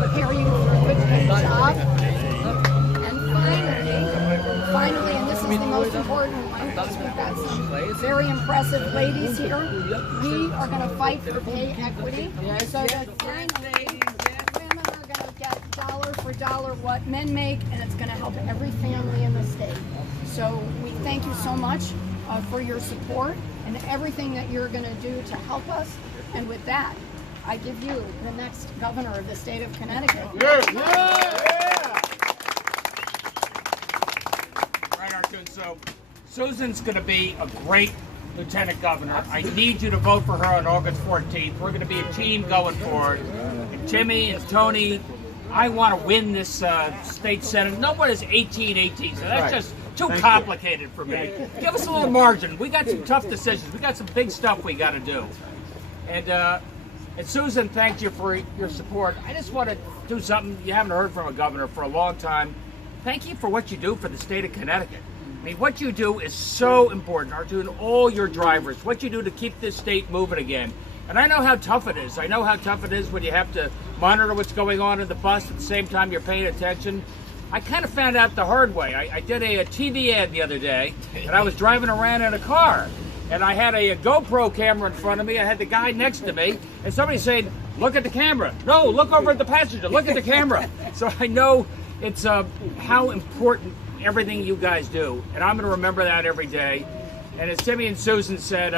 prepare you for a good paid job. And finally, and this is the most important one, because we've got some very impressive ladies here. We are going to fight for pay equity, so that finally women are going to get dollar for dollar what men make, and it's going to help every family in the state. So we thank you so much for your support and everything that you're going to do to help us. And with that, I give you the next governor of the state of Connecticut. Right, Arjun. So Susan's going to be a great lieutenant governor. I need you to vote for her on August 14th. We're going to be a team going forward. And Timmy and Tony, I want to win this state senate. No one is 18-18, so that's just too complicated for me. Give us a little margin. We got some tough decisions. We got some big stuff we got to do. And Susan, thank you for your support. I just want to do something you haven't heard from a governor for a long time. Thank you for what you do for the state of Connecticut. I mean, what you do is so important. Arjun, all your drivers, what you do to keep this state moving again. And I know how tough it is. I know how tough it is when you have to monitor what's going on in the bus at the same time you're paying attention. I kind of found out the hard way. I did a TV ad the other day, and I was driving around in a car. And I had a GoPro camera in front of me. I had the guy next to me, and somebody said, "Look at the camera." No, look over at the passenger. Look at the camera. So I know it's how important everything you guys do, and I'm going to remember that every day. And as Timmy and Susan said,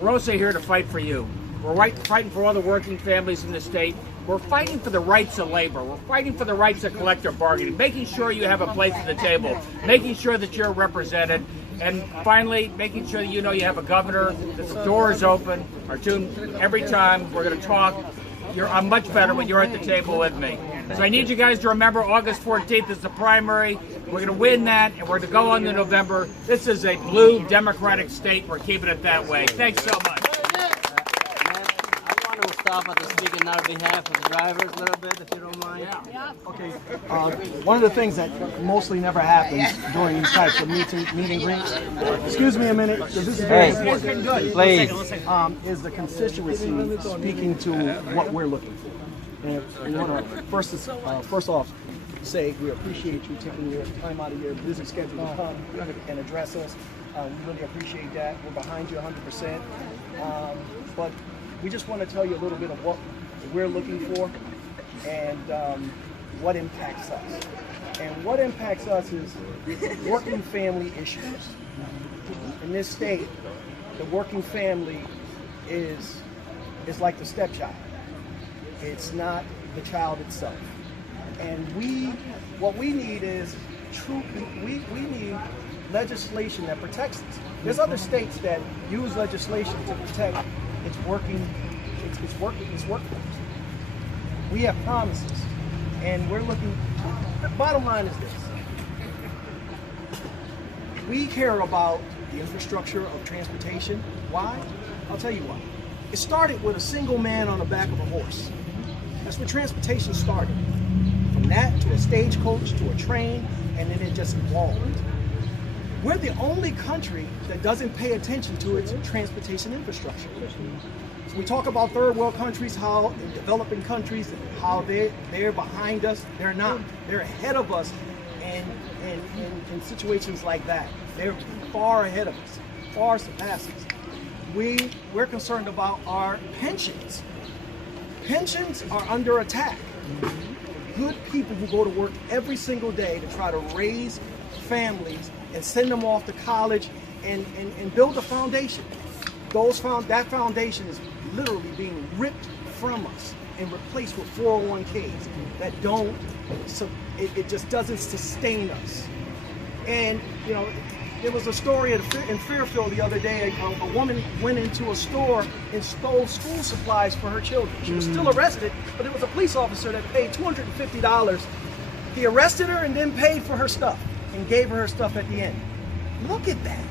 we're also here to fight for you. We're fighting for all the working families in the state. We're fighting for the rights of labor. We're fighting for the rights of collective bargaining, making sure you have a place at the table, making sure that you're represented, and finally, making sure that you know you have a governor, that the door is open. Arjun, every time we're going to talk, I'm much better when you're at the table with me. So I need you guys to remember August 14th is the primary. We're going to win that, and we're going to go on to November. This is a blue Democratic state. We're keeping it that way. Thanks so much. I want to stop at the speaking on behalf of the drivers a little bit, if you don't mind. Yeah. Okay. One of the things that mostly never happens during these types of meet and greets, excuse me a minute, because this is very important, Please. is the constituency speaking to what we're looking for. And we want to first off say we appreciate you taking your time out of your busy schedule to come and address us. We really appreciate that. We're behind you 100%. But we just want to tell you a little bit of what we're looking for and what impacts us. And what impacts us is working family issues. In this state, the working family is like the stepchild. It's not the child itself. And what we need is we need legislation that protects us. There's other states that use legislation to protect its workforce. We have promises, and we're looking. The bottom line is this: we care about the infrastructure of transportation. Why? I'll tell you why. It started with a single man on the back of a horse. That's where transportation started. From that to a stagecoach to a train, and then it just evolved. We're the only country that doesn't pay attention to its transportation infrastructure. So we talk about third world countries, how in developing countries, how they're behind us. They're not. They're ahead of us, and in situations like that, they're far ahead of us, far surpass us. We're concerned about our pensions. Pensions are under attack. Good people who go to work every single day to try to raise families and send them off to college and build a foundation. That foundation is literally being ripped from us and replaced with 401ks that don't, so it just doesn't sustain us. And you know, there was a story in Fairfield the other day. A woman went into a store and stole school supplies for her children. She was still arrested, but it was a police officer that paid $250. He arrested her and then paid for her stuff and gave her stuff at the end. Look at that.